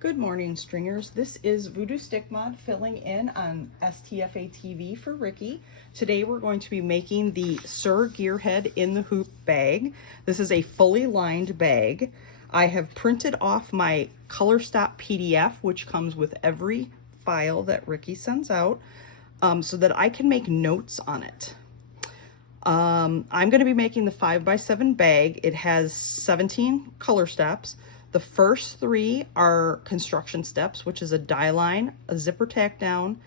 Good morning, stringers. This is Voodoo Stick Mod filling in on STFA TV for Ricky. Today we're going to be making the Sir Gearhead in the Hoop bag. This is a fully lined bag. I have printed off my color stop PDF, which comes with every file that Ricky sends out, so that I can make notes on it. I'm going to be making the 5x7 bag. It has 17 color steps. The first 3 are construction steps, which is a die line, a zipper tack down,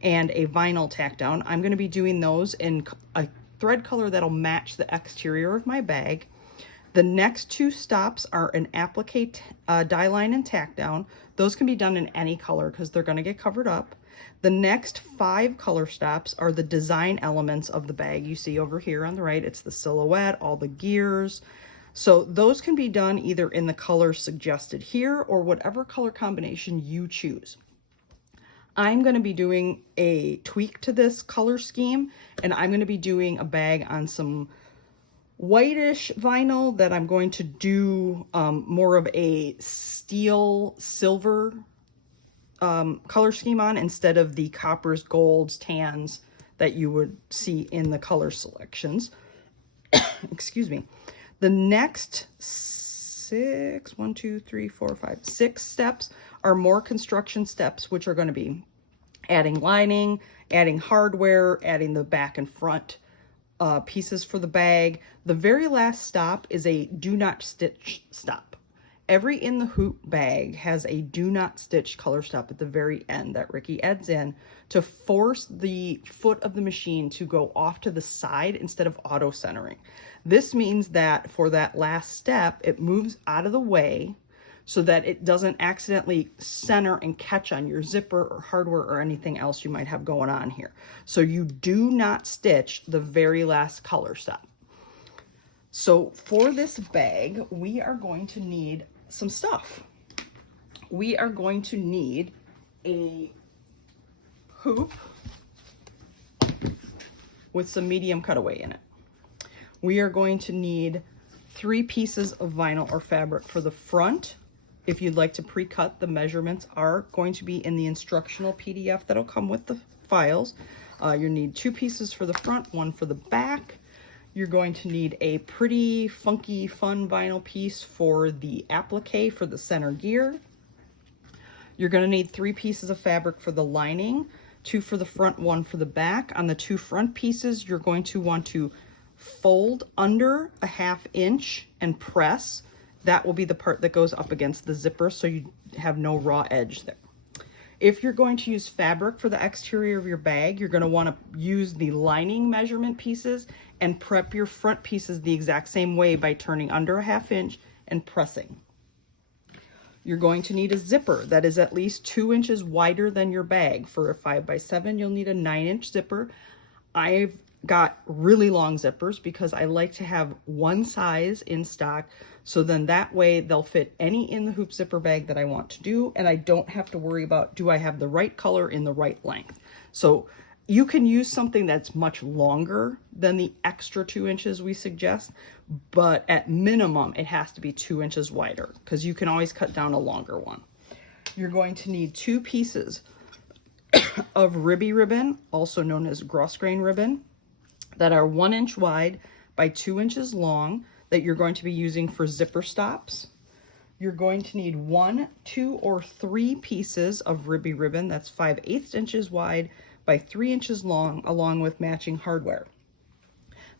and a vinyl tack down. I'm going to be doing those in a thread color that'll match the exterior of my bag. The next 2 stops are an applique die line and tack down. Those can be done in any color because they're going to get covered up. The next 5 color stops are the design elements of the bag. You see over here on the right, it's the silhouette, all the gears. So those can be done either in the colors suggested here or whatever color combination you choose. I'm going to be doing a tweak to this color scheme, and I'm going to be doing a bag on some whitish vinyl that I'm going to do more of a steel silver color scheme on instead of the coppers, golds, tans that you would see in the color selections. Excuse me. The next 6 steps are more construction steps, which are going to be adding lining, adding hardware, adding the back and front pieces for the bag. The very last stop is a do not stitch stop. Every In the Hoop bag has a do not stitch color stop at the very end that Ricky adds in to force the foot of the machine to go off to the side instead of auto centering. This means that for that last step, it moves out of the way so that it doesn't accidentally center and catch on your zipper or hardware or anything else you might have going on here. So you do not stitch the very last color stop. So for this bag, we are going to need some stuff. We are going to need a hoop with some medium cutaway in it. We are going to need 3 pieces of vinyl or fabric for the front. If you'd like to pre-cut, the measurements are going to be in the instructional PDF that'll come with the files. You need 2 pieces for the front, 1 for the back. You're going to need a pretty funky, fun vinyl piece for the applique for the center gear. You're going to need 3 pieces of fabric for the lining, 2 for the front, 1 for the back. On the 2 front pieces, you're going to want to fold under a 1/2 inch and press. That will be the part that goes up against the zipper so you have no raw edge there. If you're going to use fabric for the exterior of your bag, you're going to want to use the lining measurement pieces and prep your front pieces the exact same way by turning under a 1/2 inch and pressing. You're going to need a zipper that is at least 2 inches wider than your bag. For a 5x7, you'll need a 9-inch zipper. I've got really long zippers because I like to have one size in stock, so then that way they'll fit any In the Hoop zipper bag that I want to do, and I don't have to worry about, do I have the right color in the right length? So you can use something that's much longer than the extra 2 inches we suggest, but at minimum it has to be 2 inches wider because you can always cut down a longer one. You're going to need 2 pieces of ribby ribbon, also known as grosgrain ribbon, that are 1 inch wide by 2 inches long that you're going to be using for zipper stops. You're going to need 1, 2, or 3 pieces of ribby ribbon that's 5/8 inches wide by 3 inches long, along with matching hardware.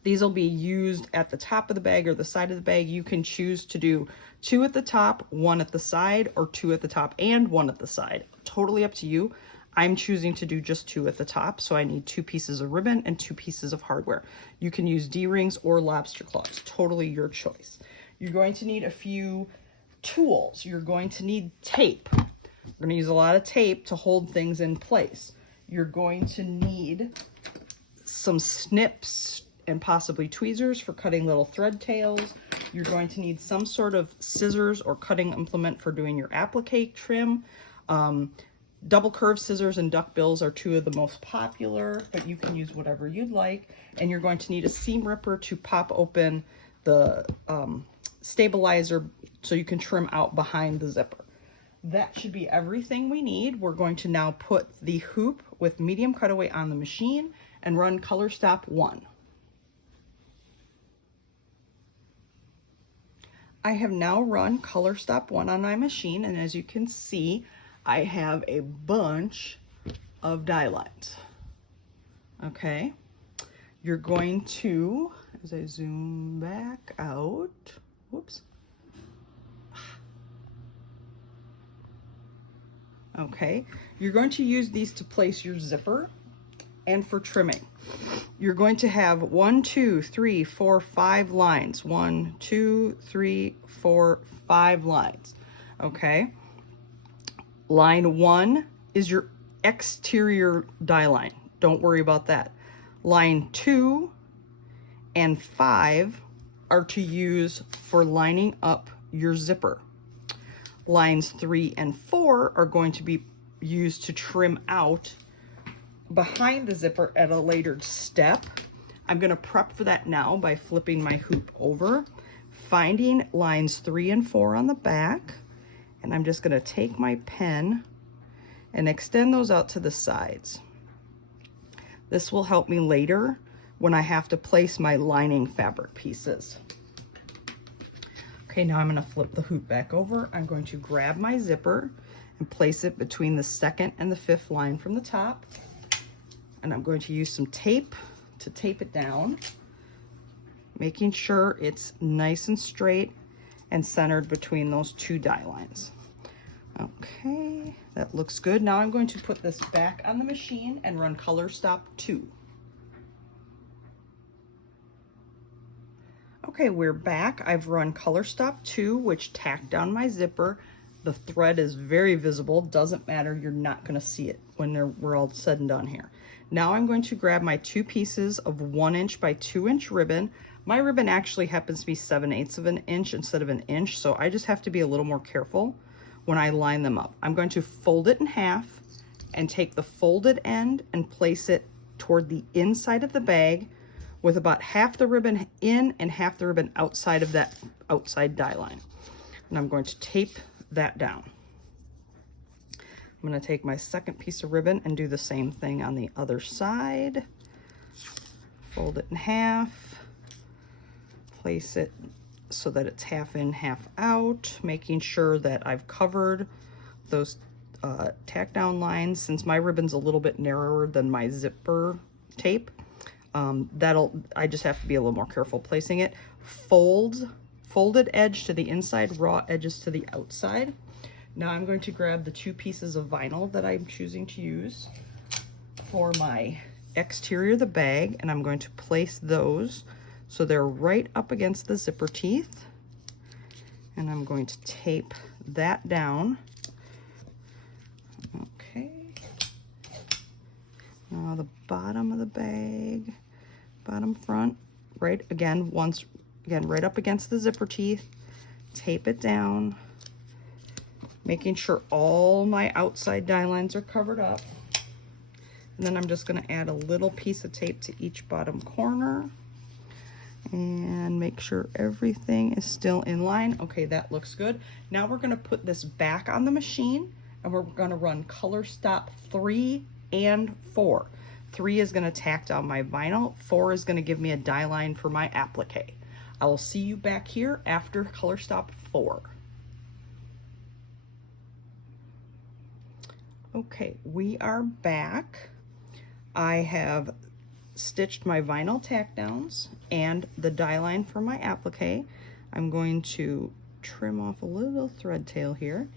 These will be used at the top of the bag or the side of the bag. You can choose to do 2 at the top, 1 at the side, or 2 at the top and 1 at the side. Totally up to you. I'm choosing to do just 2 at the top, so I need 2 pieces of ribbon and 2 pieces of hardware. You can use D-rings or lobster claws, totally your choice. You're going to need a few tools. You're going to need tape. We're going to use a lot of tape to hold things in place. You're going to need some snips and possibly tweezers for cutting little thread tails. You're going to need some sort of scissors or cutting implement for doing your applique trim. Double curved scissors and duck bills are 2 of the most popular, but you can use whatever you'd like. And you're going to need a seam ripper to pop open the stabilizer so you can trim out behind the zipper. that should be everything we need. We're going to now put the hoop with medium cutaway on the machine and run color stop 1. I have now run color stop 1 on my machine, and as you can see, I have a bunch of die lines. Okay, you're going to, as I zoom back out, whoops. Okay, you're going to use these to place your zipper and for trimming. You're going to have 1, 2, 3, 4, 5 lines. 1, 2, 3, 4, 5 lines. Okay. Line 1 is your exterior die line. Don't worry about that. Line 2 and 5 are to use for lining up your zipper. Lines 3 and 4 are going to be used to trim out behind the zipper at a later step. I'm going to prep for that now by flipping my hoop over, finding lines 3 and 4 on the back, and I'm just going to take my pen and extend those out to the sides. This will help me later when I have to place my lining fabric pieces. Okay, now I'm going to flip the hoop back over. I'm going to grab my zipper and place it between the 2nd and the 5th line from the top. And I'm going to use some tape to tape it down, making sure it's nice and straight and centered between those 2 die lines. Okay, that looks good. Now I'm going to put this back on the machine and run color stop 2. Okay, we're back. I've run color stop 2, which tacked down my zipper. The thread is very visible. Doesn't matter, you're not going to see it when we're all said and done here. Now I'm going to grab my 2 pieces of 1 inch by 2 inch ribbon. My ribbon actually happens to be 7/8 of an inch instead of an inch, so I just have to be a little more careful when I line them up. I'm going to fold it in half and take the folded end and place it toward the inside of the bag with about half the ribbon in and half the ribbon outside of that outside die line. And I'm going to tape that down. I'm going to take my 2nd piece of ribbon and do the same thing on the other side. Fold it in half, place it so that it's half in, half out, making sure that I've covered those tack down lines. Since my ribbon's a little bit narrower than my zipper tape, I just have to be a little more careful placing it. Folded edge to the inside, raw edges to the outside. Now I'm going to grab the 2 pieces of vinyl that I'm choosing to use for my exterior of the bag, and I'm going to place those so they're right up against the zipper teeth. And I'm going to tape that down. Okay. Now the bottom of the bag, bottom front, right again, right up against the zipper teeth. Tape it down, making sure all my outside die lines are covered up. And then I'm just going to add a little piece of tape to each bottom corner and make sure everything is still in line. Okay, that looks good. Now we're going to put this back on the machine and we're going to run color stop 3 and 4. 3 is going to tack down my vinyl. 4 is going to give me a die line for my applique. I will see you back here after color stop 4. Okay, we are back. I have stitched my vinyl tack downs and the die line for my applique. I'm going to trim off a little thread tail here,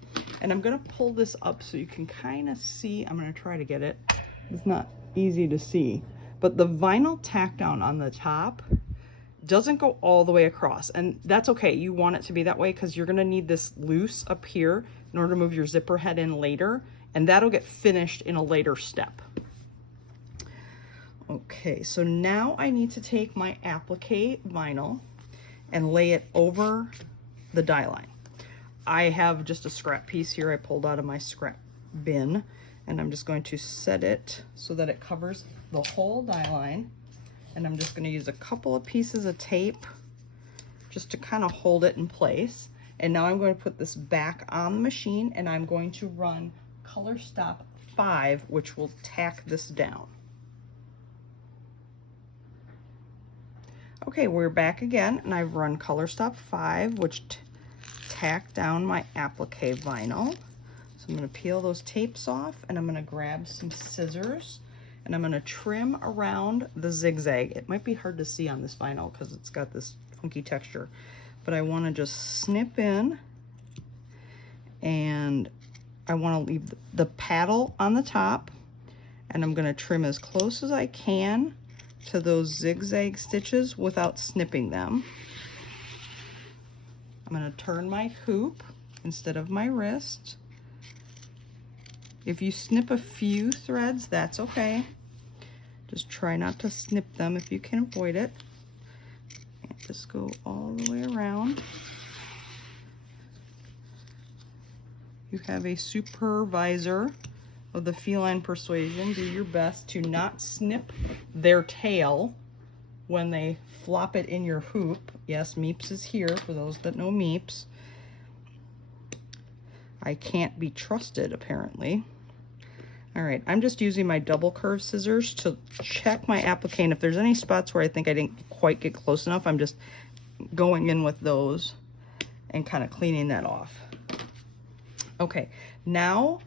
and I'm going to pull this up so you can kind of see. I'm going to try to get it. It's not easy to see, but the vinyl tack down on the top doesn't go all the way across, and that's okay. You want it to be that way because you're going to need this loose up here in order to move your zipper head in later, and that'll get finished in a later step. Okay, so now I need to take my applique vinyl and lay it over the die line. I have just a scrap piece here I pulled out of my scrap bin, and I'm just going to set it so that it covers the whole die line. And I'm just going to use a couple of pieces of tape just to kind of hold it in place. And now I'm going to put this back on the machine, and I'm going to run Color Stop 5, which will tack this down. Okay, we're back again, and I've run Color Stop 5, which tack down my applique vinyl. So I'm going to peel those tapes off, and I'm going to grab some scissors, and I'm going to trim around the zigzag. It might be hard to see on this vinyl because it's got this funky texture, but I want to just snip in, and I want to leave the paddle on the top, and I'm going to trim as close as I can to those zigzag stitches without snipping them. I'm going to turn my hoop instead of my wrist. If you snip a few threads, that's okay. Just try not to snip them if you can avoid it. And just go all the way around. You have a supervisor of the feline persuasion. Do your best to not snip their tail when they flop it in your hoop. Yes, Meeps is here for those that know Meeps. I can't be trusted, apparently. All right, I'm just using my double curve scissors to check my applique, and if there's any spots where I think I didn't quite get close enough, I'm just going in with those and kind of cleaning that off. Okay, now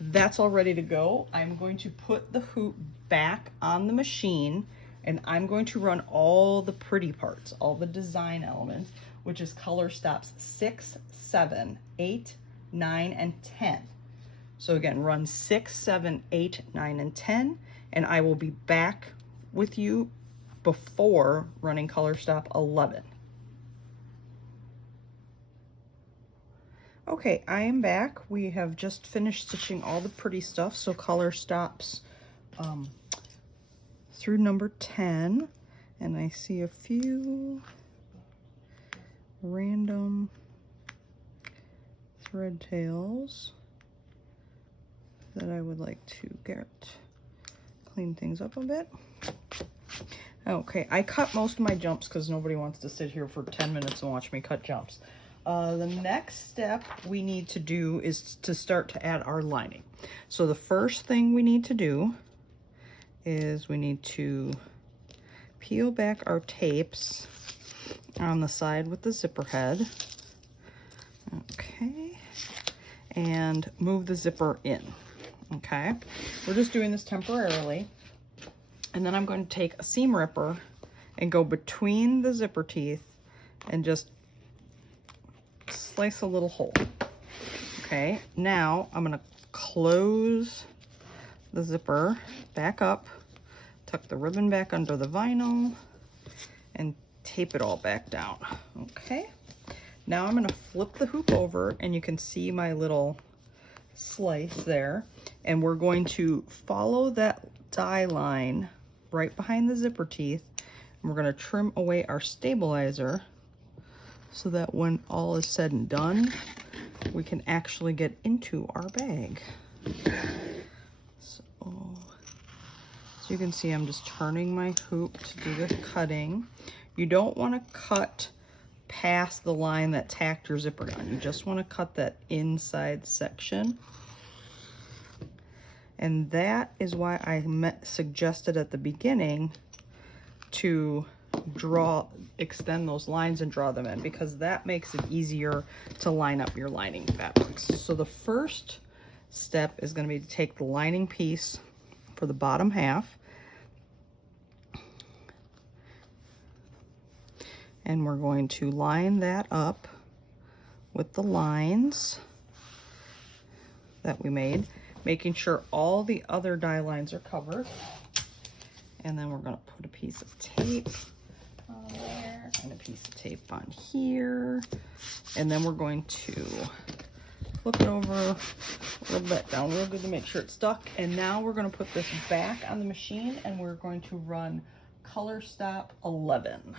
that's all ready to go. I'm going to put the hoop back on the machine, and I'm going to run all the pretty parts, all the design elements, which is color stops 6, 7, 8, 9, and 10. So again, run 6, 7, 8, 9, and 10, and I will be back with you before running color stop 11. Okay, I am back. We have just finished stitching all the pretty stuff, so color stops through number 10, and I see a few random thread tails that I would like to clean things up a bit. Okay, I cut most of my jumps because nobody wants to sit here for 10 minutes and watch me cut jumps. The next step we need to do is to start to add our lining. So the first thing we need to do is we need to peel back our tapes on the side with the zipper head. Okay, and move the zipper in. Okay, we're just doing this temporarily. And then I'm going to take a seam ripper and go between the zipper teeth and just slice a little hole. Okay, now I'm going to close the zipper back up, tuck the ribbon back under the vinyl, and tape it all back down. Okay, now I'm going to flip the hoop over, and you can see my little slice there, and we're going to follow that die line right behind the zipper teeth, and we're going to trim away our stabilizer so that when all is said and done, we can actually get into our bag. So you can see I'm just turning my hoop to do the cutting. You don't want to cut past the line that tacked your zipper on. You just want to cut that inside section. And that is why I suggested at the beginning to extend those lines and draw them in, because that makes it easier to line up your lining fabrics. So the first step is going to be to take the lining piece for the bottom half, and we're going to line that up with the lines that we made, making sure all the other die lines are covered. And then we're going to put a piece of tape on there and a piece of tape on here. And then we're going to flip it over, rub that down real good to make sure it's stuck. And now we're going to put this back on the machine, and we're going to run color stop 11.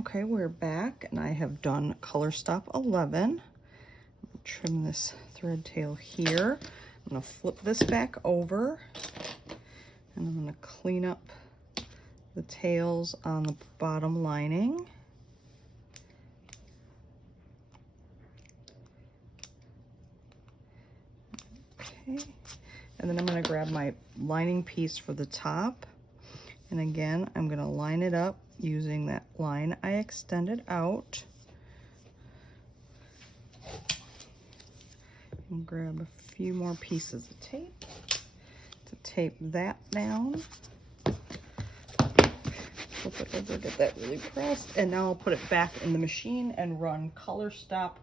Okay, we're back, and I have done color stop 11. Trim this thread tail here. I'm going to flip this back over, and I'm going to clean up the tails on the bottom lining. Okay, and then I'm going to grab my lining piece for the top, and again I'm going to line it up using that line I extended out, and grab a few more pieces of tape to tape that down. Flip it over, get that really pressed, and now I'll put it back in the machine and run color stop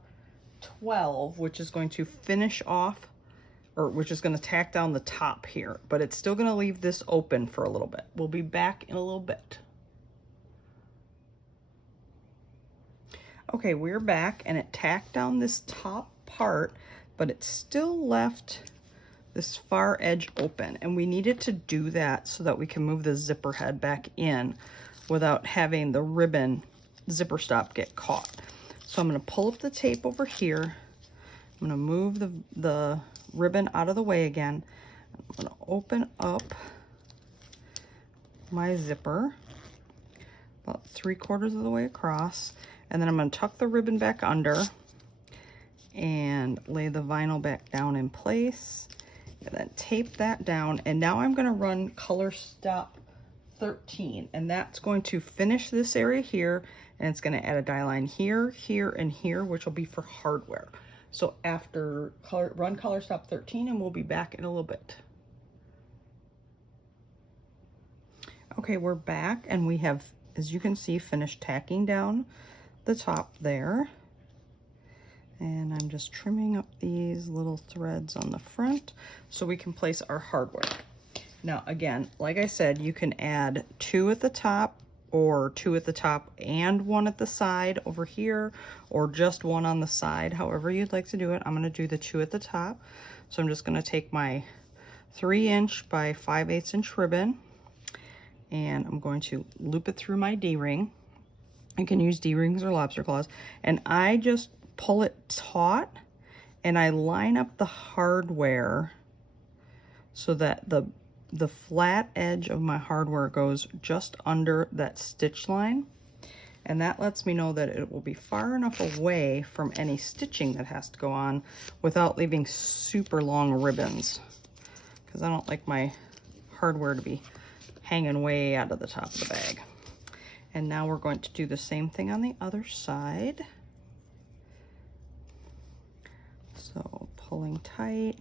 12, which is going to finish off, or which is going to tack down the top here, but it's still going to leave this open for a little bit. We'll be back in a little bit. Okay, we're back, and it tacked down this top part, but it still left this far edge open, and we needed to do that so that we can move the zipper head back in without having the ribbon zipper stop get caught. So I'm going to pull up the tape over here. I'm going to move the ribbon out of the way again. I'm going to open up my zipper about 3/4 of the way across, and then I'm going to tuck the ribbon back under and lay the vinyl back down in place, and then tape that down. And now I'm going to run color stop 13, and that's going to finish this area here, and it's going to add a die line here, here, and here, which will be for hardware. So after run color stop 13, and we'll be back in a little bit. Okay, we're back, and we have, as you can see, finished tacking down the top there. And I'm just trimming up these little threads on the front so we can place our hardware. Now, again, like I said, you can add 2 at the top, or 2 at the top and 1 at the side over here, or just 1 on the side, however you'd like to do it. I'm going to do the 2 at the top. So I'm just going to take my 3" by 5/8" ribbon, and I'm going to loop it through my D-ring. You can use D-rings or lobster claws, and I just pull it taut, and I line up the hardware so that the flat edge of my hardware goes just under that stitch line, and that lets me know that it will be far enough away from any stitching that has to go on without leaving super long ribbons, because I don't like my hardware to be hanging way out of the top of the bag. And now we're going to do the same thing on the other side. So pulling tight,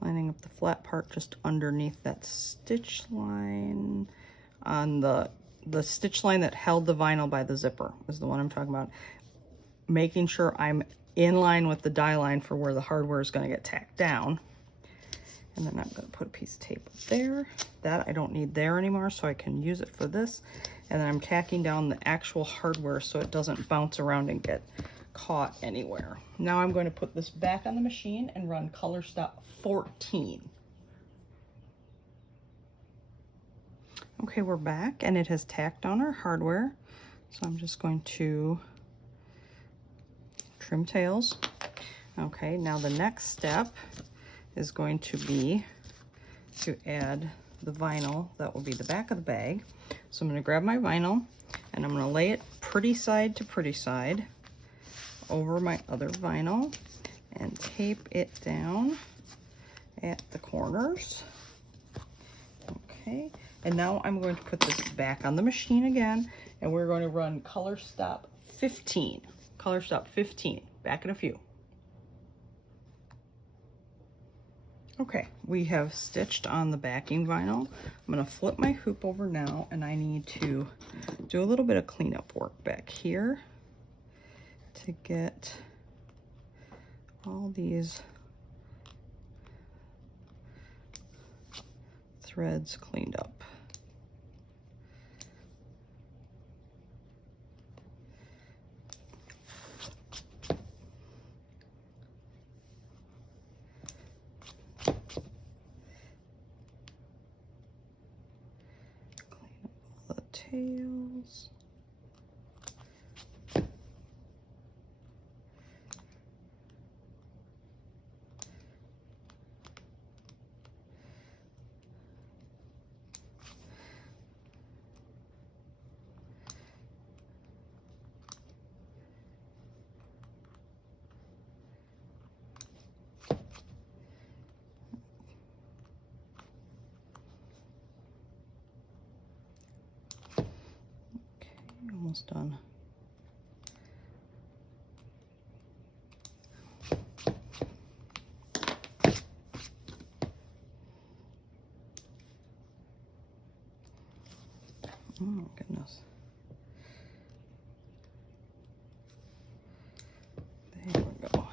lining up the flat part just underneath that stitch line on the stitch line that held the vinyl by the zipper is the one I'm talking about. Making sure I'm in line with the die line for where the hardware is going to get tacked down. And then I'm going to put a piece of tape up there. That I don't need there anymore, so I can use it for this. And then I'm tacking down the actual hardware so it doesn't bounce around and get caught anywhere. Now I'm going to put this back on the machine and run color stop 14. Okay, we're back, and it has tacked on our hardware. So I'm just going to trim tails. Okay, now the next step is going to be to add the vinyl. That will be the back of the bag. So I'm going to grab my vinyl, and I'm going to lay it pretty side to pretty side over my other vinyl and tape it down at the corners. Okay, and now I'm going to put this back on the machine again, and we're going to run color stop 15. Color stop 15. Back in a few. Okay, we have stitched on the backing vinyl. I'm going to flip my hoop over now, and I need to do a little bit of cleanup work back here to get all these threads cleaned up. Tails. almost done. Oh my goodness. There we go.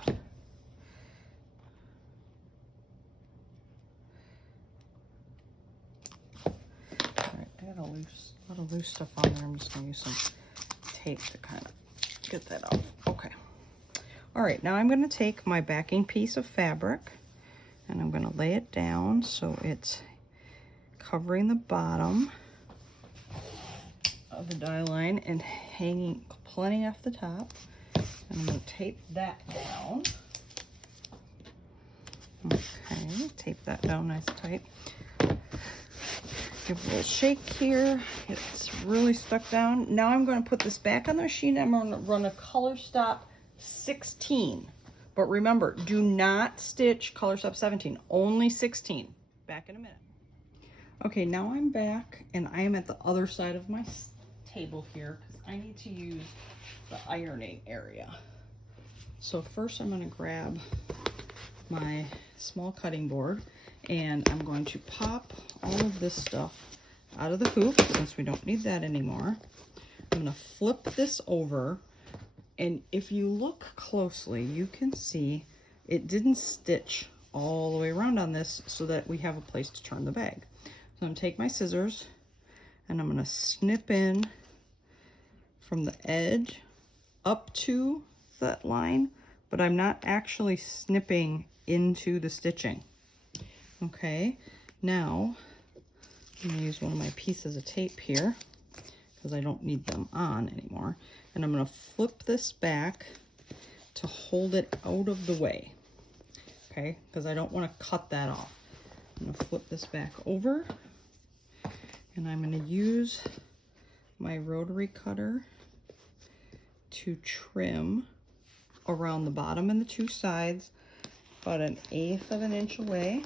Alright, I got a lot of loose stuff on there. I'm just going to use some tape to kind of get that off. Okay. Alright, now I'm going to take my backing piece of fabric and I'm going to lay it down so it's covering the bottom of the die line and hanging plenty off the top. And I'm going to tape that down. Okay, tape that down nice and tight. Give a little shake here. It's really stuck down. Now I'm going to put this back on the machine. I'm going to run a color stop 16. But remember, do not stitch color stop 17, only 16. Back in a minute. Okay, now I'm back and I am at the other side of my table here because I need to use the ironing area. So first I'm going to grab my small cutting board and I'm going to pop all of this stuff out of the hoop since we don't need that anymore. I'm going to flip this over, and if you look closely you can see it didn't stitch all the way around on this so that we have a place to turn the bag. So I'm going to take my scissors and I'm going to snip in from the edge up to that line, but I'm not actually snipping into the stitching. Okay, now I'm going to use one of my pieces of tape here because I don't need them on anymore. And I'm going to flip this back to hold it out of the way. Okay, because I don't want to cut that off. I'm going to flip this back over and I'm going to use my rotary cutter to trim around the bottom and the two sides about 1/8 of an inch away.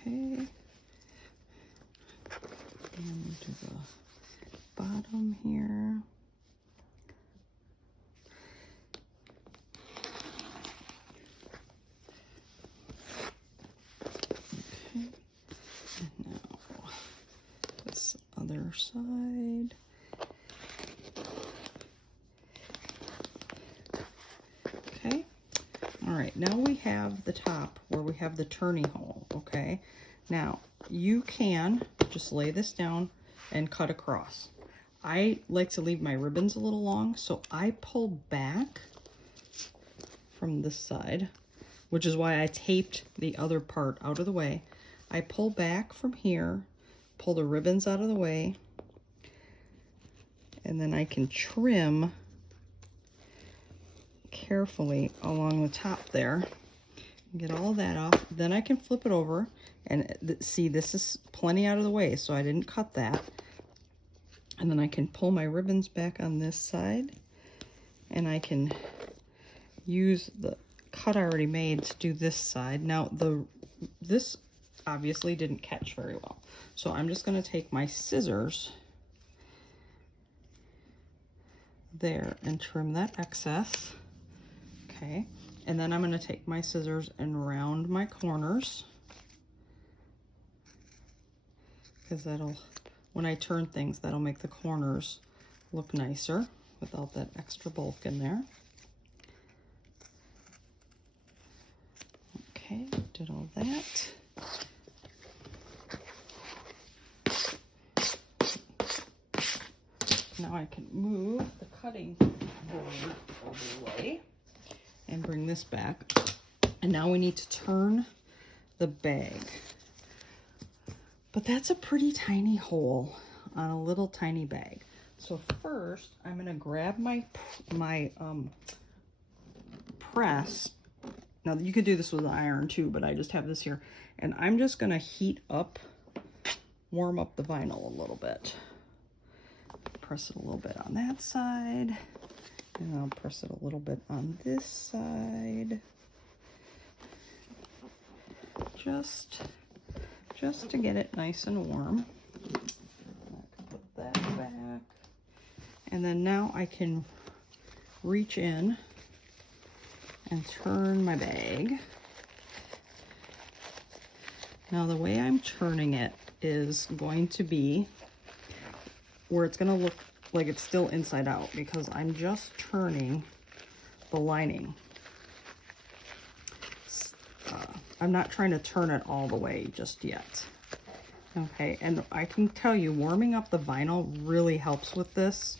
Okay, and to the bottom here. Okay, and now this other side. Okay, all right, now we have the top where we have the turning hole. Okay, now you can just lay this down and cut across. I like to leave my ribbons a little long, so I pull back from this side, which is why I taped the other part out of the way. I pull back from here, pull the ribbons out of the way, and then I can trim carefully along the top there. Get all that off. Then I can flip it over and see this is plenty out of the way, so I didn't cut that. And then I can pull my ribbons back on this side and I can use the cut I already made to do this side. Now this obviously didn't catch very well, so I'm just going to take my scissors there and trim that excess. Okay, and then I'm going to take my scissors and round my corners because that'll, when I turn things, that'll make the corners look nicer without that extra bulk in there. Okay, did all that. Now I can move the cutting board over the way and bring this back. And now we need to turn the bag. But that's a pretty tiny hole on a little tiny bag. So first, I'm going to grab my press. Now you could do this with an iron too, but I just have this here. And I'm just going to heat up, warm up the vinyl a little bit. Press it a little bit on that side. And I'll press it a little bit on this side. just to get it nice and warm. Put that back. And then now I can reach in and turn my bag. Now the way I'm turning it is going to be where it's going to look like it's still inside out, because I'm just turning the lining. I'm not trying to turn it all the way just yet. Okay, and I can tell you, warming up the vinyl really helps with this,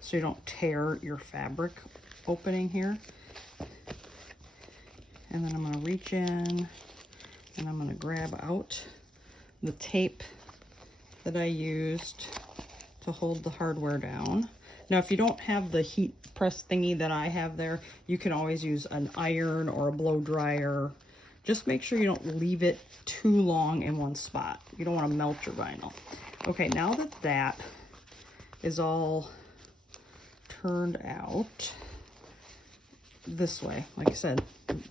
so you don't tear your fabric opening here. And then I'm going to reach in and I'm going to grab out the tape that I used to hold the hardware down. Now, if you don't have the heat press thingy that I have there, you can always use an iron or a blow dryer. Just make sure you don't leave it too long in one spot. You don't want to melt your vinyl. Okay, now that that is all turned out this way, like I said,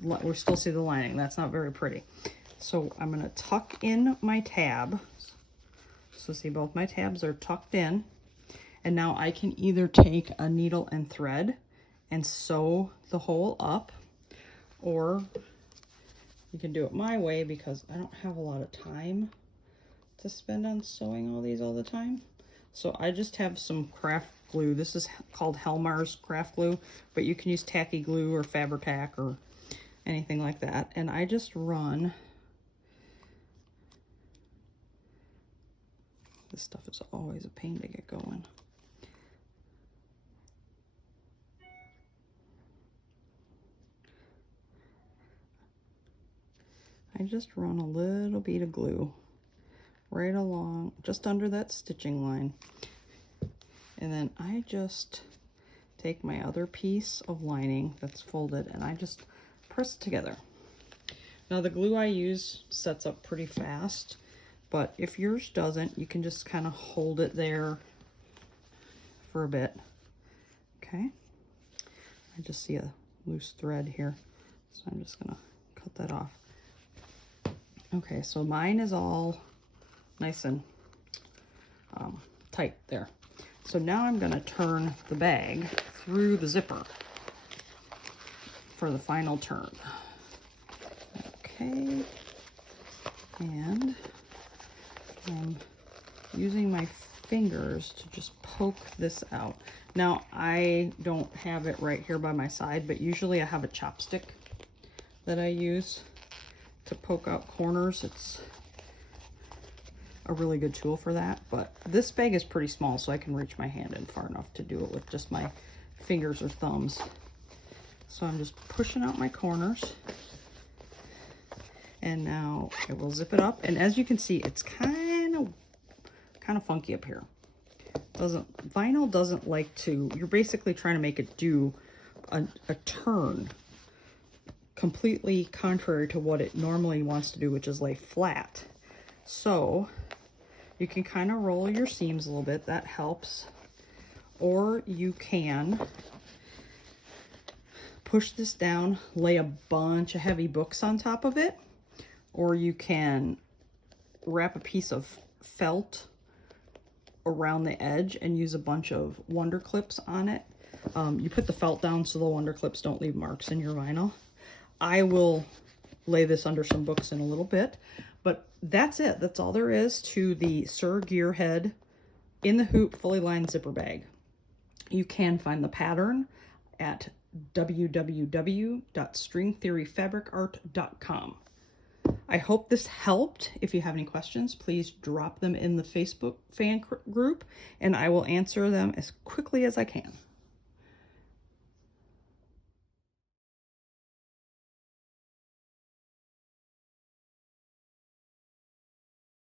we still see the lining. That's not very pretty. So I'm going to tuck in my tab. So see, both my tabs are tucked in. And now I can either take a needle and thread and sew the hole up, or you can do it my way, because I don't have a lot of time to spend on sewing all these all the time. So I just have some craft glue. This is called Helmar's craft glue, but you can use tacky glue or Fabri-Tac or anything like that. And I just run, this stuff is always a pain to get going. I just run a little bit of glue right along, just under that stitching line. And then I just take my other piece of lining that's folded and I just press it together. Now the glue I use sets up pretty fast, but if yours doesn't, you can just kind of hold it there for a bit. Okay. I just see a loose thread here, so I'm just gonna cut that off. Okay, so mine is all nice and tight there. So now I'm going to turn the bag through the zipper for the final turn. Okay, and I'm using my fingers to just poke this out. Now, I don't have it right here by my side, but usually I have a chopstick that I use to poke out corners. It's a really good tool for that, but this bag is pretty small, so I can reach my hand in far enough to do it with just my fingers or thumbs. So I'm just pushing out my corners, and now I will zip it up. And as you can see, it's kind of funky up here. Vinyl doesn't like to, you're basically trying to make it do a turn completely contrary to what it normally wants to do, which is lay flat. So you can kind of roll your seams a little bit, that helps. Or you can push this down, lay a bunch of heavy books on top of it, or you can wrap a piece of felt around the edge and use a bunch of wonder clips on it. You put the felt down so the wonder clips don't leave marks in your vinyl. I will lay this under some books in a little bit, but that's it. That's all there is to the Sir Gearhead in the hoop fully lined zipper bag. You can find the pattern at www.stringtheoryfabricart.com. I hope this helped. If you have any questions, please drop them in the Facebook fan group and I will answer them as quickly as I can.